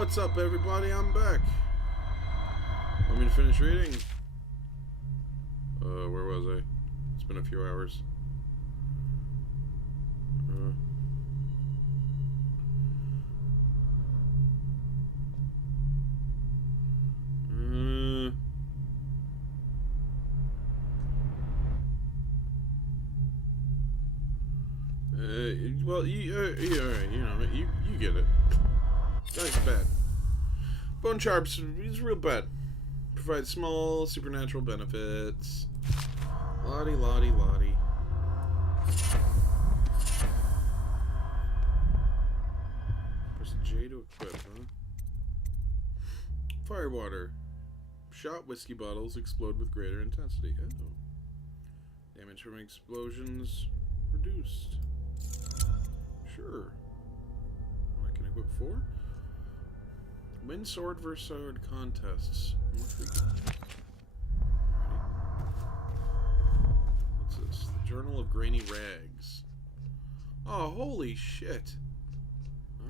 What's up, everybody? I'm back. Want me to finish reading? Where was I? It's been a few hours. Well, you get it. Guy's bad. Bone Sharps, he's real bad. Provides small supernatural benefits. Lottie, lottie, lottie. Press J to equip, huh? Firewater. Shot whiskey bottles explode with greater intensity. Oh. Damage from explosions reduced. Sure. I can equip 4. Win sword versus sword contests. What's this? The Journal of Grainy Rags. Oh, holy shit.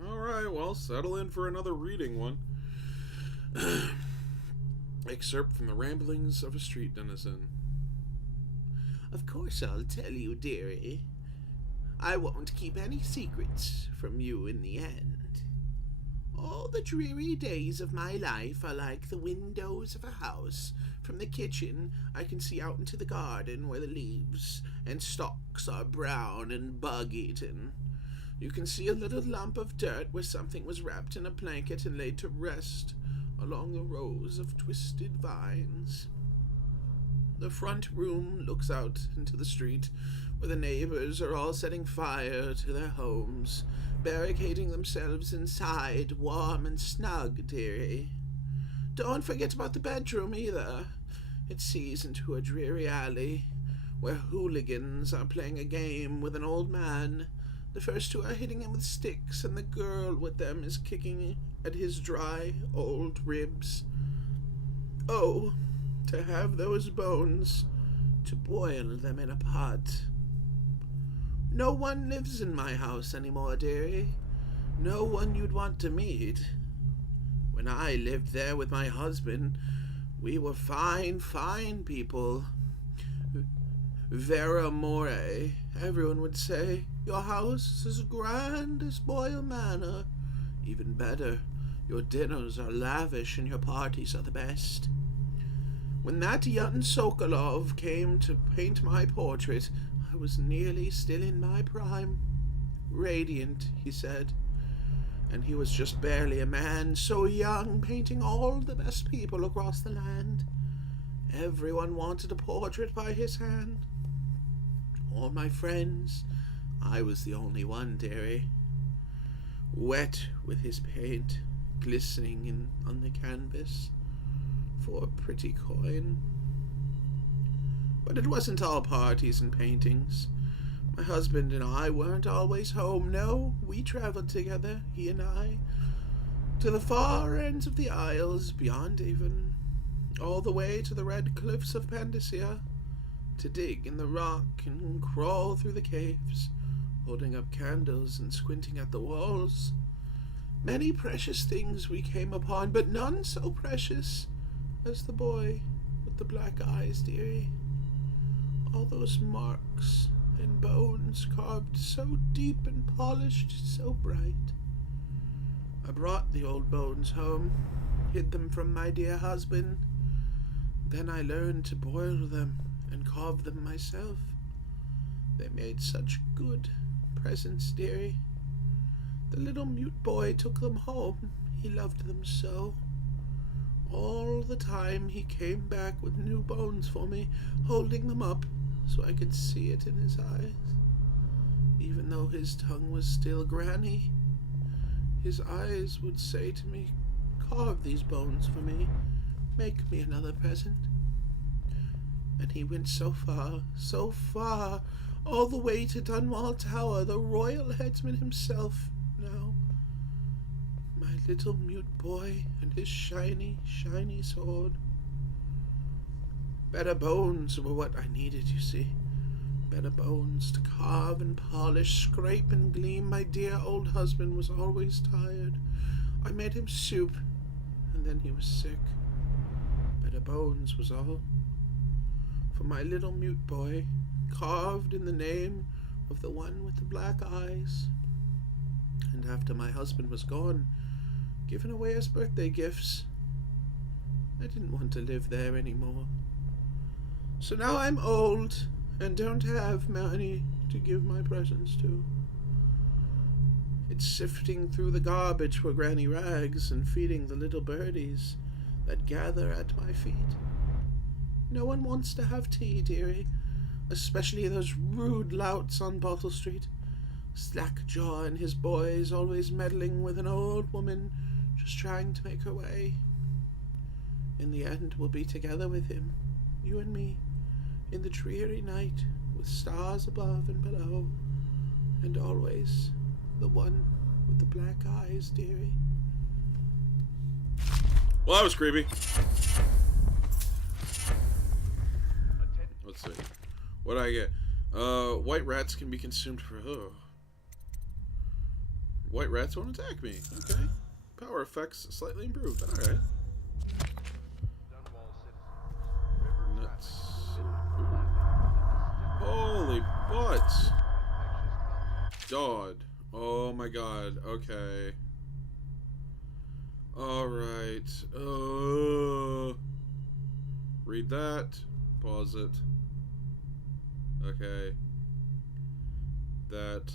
Alright, well, settle in for another reading one. Excerpt from the Ramblings of a Street Denizen. Of course I'll tell you, dearie. I won't keep any secrets from you in the end. All the dreary days of my life are like the windows of a house. From the kitchen, I can see out into the garden where the leaves and stalks are brown and bug-eaten. You can see a little lump of dirt where something was wrapped in a blanket and laid to rest along the rows of twisted vines. The front room looks out into the street, where the neighbors are all setting fire to their homes, barricading themselves inside, warm and snug, dearie. Don't forget about the bedroom, either. It sees into a dreary alley, where hooligans are playing a game with an old man. The first two are hitting him with sticks, and the girl with them is kicking at his dry, old ribs. Oh, to have those bones, to boil them in a pot. No one lives in my house anymore, dearie. No one you'd want to meet. When I lived there with my husband, we were fine, fine people. Vera more, everyone would say. Your house is as grand as Boyle Manor. Even better, your dinners are lavish and your parties are the best. When that young Sokolov came to paint my portrait, I was nearly still in my prime. Radiant, he said. And he was just barely a man, so young, painting all the best people across the land. Everyone wanted a portrait by his hand. All my friends. I was the only one, dearie. Wet with his paint, glistening on the canvas. For a pretty coin. But it wasn't all parties and paintings. My husband and I weren't always home. No, we traveled together, he and I, to the far ends of the Isles, beyond Avon, all the way to the red cliffs of Pandacia, to dig in the rock and crawl through the caves, holding up candles and squinting at the walls. Many precious things we came upon, but none so precious as the boy with the black eyes, dearie. All those marks and bones carved so deep and polished, so bright. I brought the old bones home, hid them from my dear husband. Then I learned to boil them and carve them myself. They made such good presents, dearie. The little mute boy took them home. He loved them so. All the time he came back with new bones for me, holding them up so I could see it in his eyes. Even though his tongue was still granny, his eyes would say to me, carve these bones for me, make me another present. And he went so far, all the way to Dunwall Tower, the royal headsman himself now. My little mute boy and his shiny, shiny sword. Better bones were what I needed, you see. Better bones to carve and polish, scrape and gleam. My dear old husband was always tired. I made him soup, and then he was sick. Better bones was all. For my little mute boy, carved in the name of the one with the black eyes. And after my husband was gone, given away as birthday gifts, I didn't want to live there anymore. So now I'm old and don't have money to give my presents to. It's sifting through the garbage for Granny Rags and feeding the little birdies that gather at my feet. No one wants to have tea, dearie, especially those rude louts on Bottle Street. Slackjaw and his boys always meddling with an old woman just trying to make her way. In the end, we'll be together with him, you and me, in the dreary night with stars above and below, and always the one with the black eyes, dearie. Well, that was creepy. Let's see. What do I get? White rats can be consumed for... Oh. White rats won't attack me. Okay. Power effects slightly improved. Alright. Nuts. Holy butts. God. Oh my god. Okay. Alright. Read that. Pause it. Okay. That.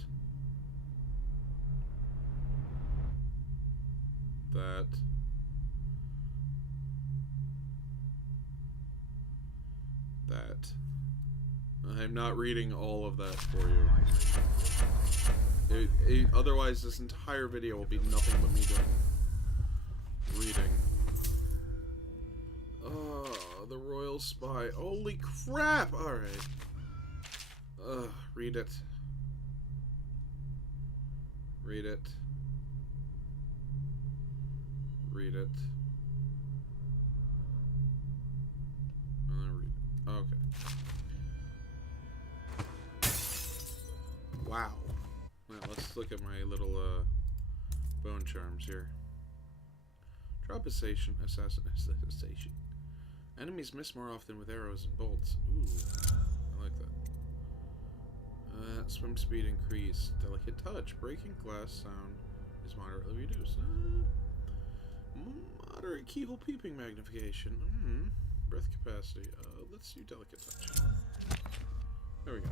I'm not reading all of that for you. Otherwise, this entire video will be nothing but me doing reading. Oh, the Royal Spy. Holy crap! Alright. Read it. Read it. Read it. Read it. Okay. Wow. Well, let's look at my little bone charms here. Drop assassin. Enemies miss more often with arrows and bolts. Ooh, I like that. Swim speed increased. Delicate touch. Breaking glass sound is moderately reduced. Moderate keyhole peeping magnification. Breath capacity. Let's do delicate touch. There we go.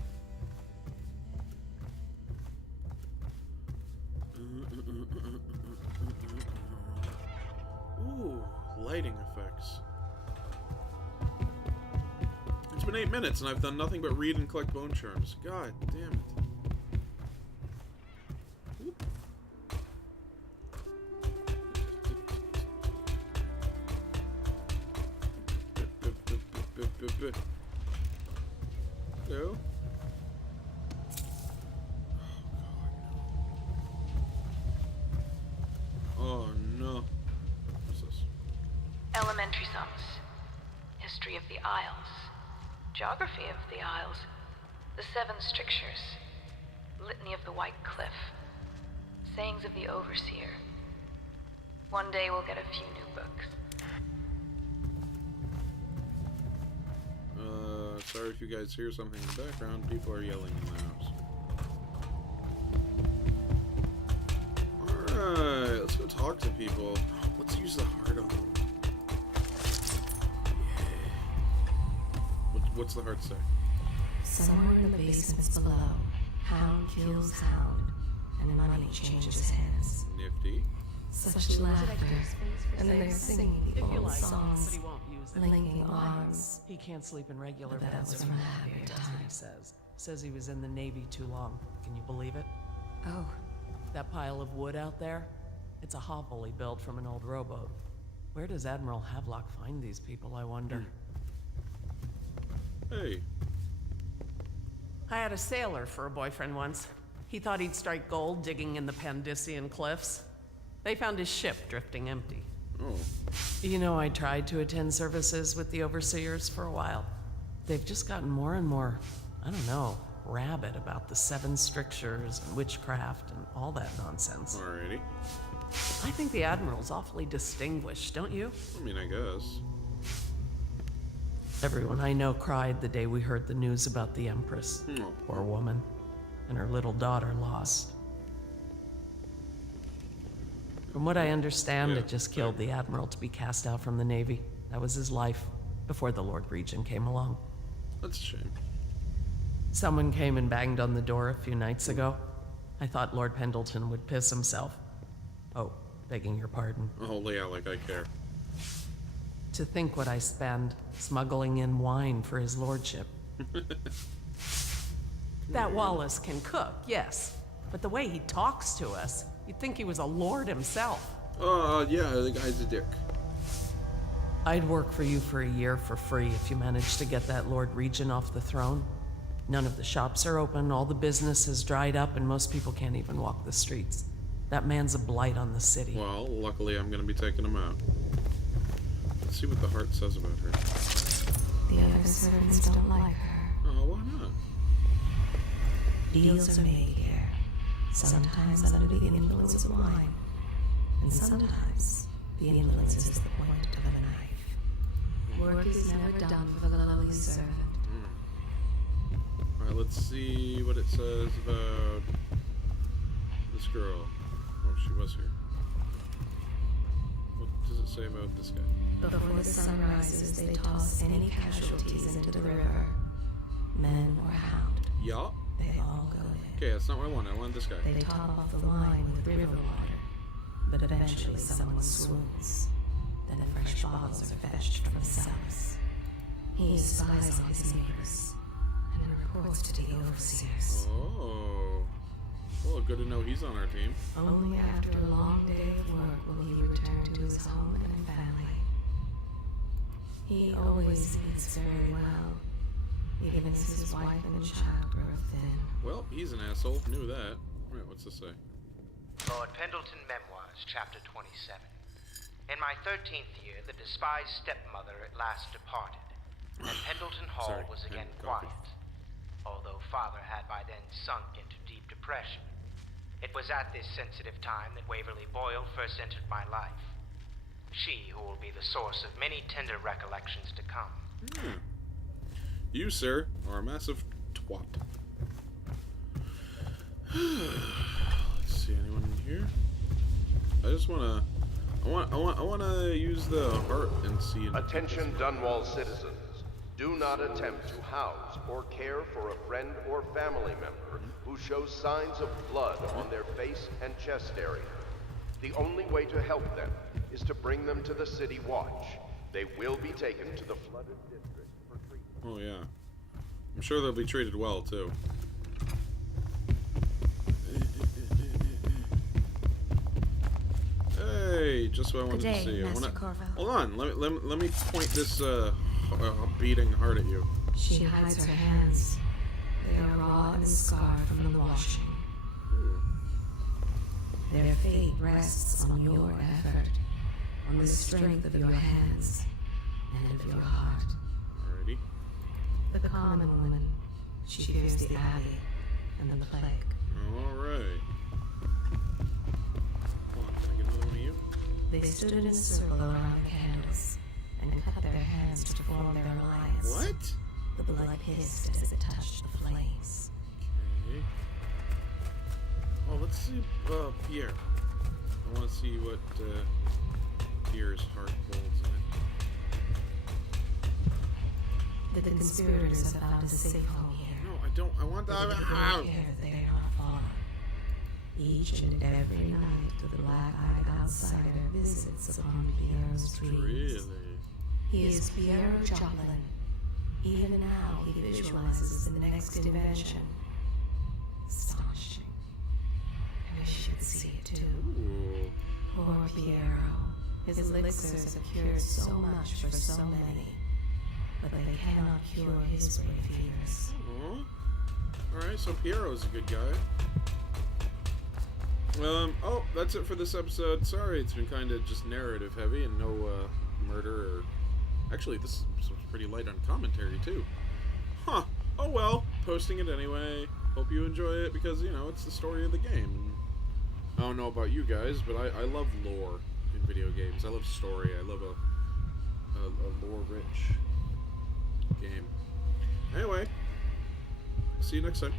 Ooh, lighting effects. It's been 8 minutes and I've done nothing but read and collect bone charms. God damn it. Hello? Oh no. What's this? Elementary sums. History of the Isles. Geography of the Isles. The Seven Strictures. Litany of the White Cliff. Sayings of the Overseer. One day we'll get a few new books. Sorry if you guys hear something in the background. People are yelling in the house. Alright, let's go talk to people. Let's use the heart on them. Yeah. What's the heart say? Somewhere in the basements below, hound kills hound, and money changes hands. Nifty. Such laughter, and they're singing the old songs, But he won't use it. linking arms. He can't sleep in regular The beds bells anymore. from a happier That's what he time. says. Says he was in the Navy too long. Can you believe it? Oh, That pile of wood out there? It's a hovel he built from an old rowboat. Where does Admiral Havelock find these people, I wonder? Hey. I had a sailor for a boyfriend once. He thought he'd strike gold digging in the Pandician cliffs. They found his ship drifting empty. Oh. You know, I tried to attend services with the overseers for a while. They've just gotten more and more, I don't know, rabid about the Seven Strictures and witchcraft and all that nonsense. Alrighty. I think the Admiral's awfully distinguished, don't you? I mean, I guess. Everyone I know cried the day we heard the news about the Empress. Poor woman. And her little daughter lost. From what I understand, it just killed the Admiral to be cast out from the Navy. That was his life, before the Lord Regent came along. That's a shame. Someone came and banged on the door a few nights ago. I thought Lord Pendleton would piss himself. Oh, begging your pardon. Oh, yeah, like I care. To think what I spend smuggling in wine for his lordship. That Wallace can cook, yes. But the way he talks to us, you'd think he was a lord himself. Yeah, the guy's a dick. I'd work for you for a year for free if you managed to get that Lord Regent off the throne. None of the shops are open, all the business has dried up, and most people can't even walk the streets. That man's a blight on the city. Well, luckily I'm gonna be taking him out. Let's see what the heart says about her. The other servants don't like her. Oh, why not? Deals are made here, sometimes under the influence of wine, and sometimes the influence is the point of a knife. Work is never done for the lowly servant. Alright, let's see what it says about this girl. Oh, she was here. What does it say about this guy? Before the sun rises, they toss any casualties into the river. Men or hound, Yeah. they all go in. Okay, that's not what I want. I want this guy. They top off the wine with river water, but eventually someone swoons. Then fresh bottles are fetched from the cellars. He spies on his neighbors and reports to the overseers. Oh. Well, good to know he's on our team. Only after a long day of work will he return to his home and family. He always eats very well, even as his wife and child grow thin. Well, he's an asshole. Knew that. Alright, what's this say? Lord Pendleton Memoirs, Chapter 27. In my 13th year, the despised stepmother at last departed, and Pendleton Hall Sorry, was again and coffee. quiet, although father had by then sunk into deep depression. It was at this sensitive time that Waverly Boyle first entered my life. She who will be the source of many tender recollections to come. You, sir, are a massive twat. Let's see, anyone in here? I just wanna... I wanna use the heart and see... Attention Dunwall citizens. Do not attempt to house or care for a friend or family member who shows signs of blood on their face and chest area. The only way to help them is to bring them to the City Watch. They will be taken to the flooded district for treatment. Oh, yeah. I'm sure they'll be treated well, too. Hey, just what I wanted to see. Hold on, let me point this beating heart at you. She hides her hands. They are raw and scarred from the washing. Their fate rests on your effort, on the strength of your hands, and of your heart. Alrighty. The common woman, she fears the abbey and the plague. Alright. Hold on, can I get another one of you? They stood in a circle around the candles and cut their hands to form their alliance. What? The blood hissed as it touched the flames. Okay. Oh, let's see Pierre. I want to see what Pierre's heart holds in it. The conspirators have found a safe home here. No, I don't. I want that. But with Ow! care, they are not far. Each and every night, the black-eyed outsider visits upon Piero's dreams. Really? He is Piero Joplin. Even now, he visualizes the next invention. Astonishing. I wish you could see it too. Ooh. Poor Piero. His elixirs have cured so much for so many, but they cannot cure his brain fevers. Alright, so Piero's a good guy. Oh, that's it for this episode. Sorry, it's been kind of just narrative heavy and no murder or... Actually, this was pretty light on commentary, too. Huh. Oh well, posting it anyway. Hope you enjoy it because, you know, it's the story of the game. I don't know about you guys, but I love lore in video games. I love story. I love a lore-rich game. Anyway, see you next time.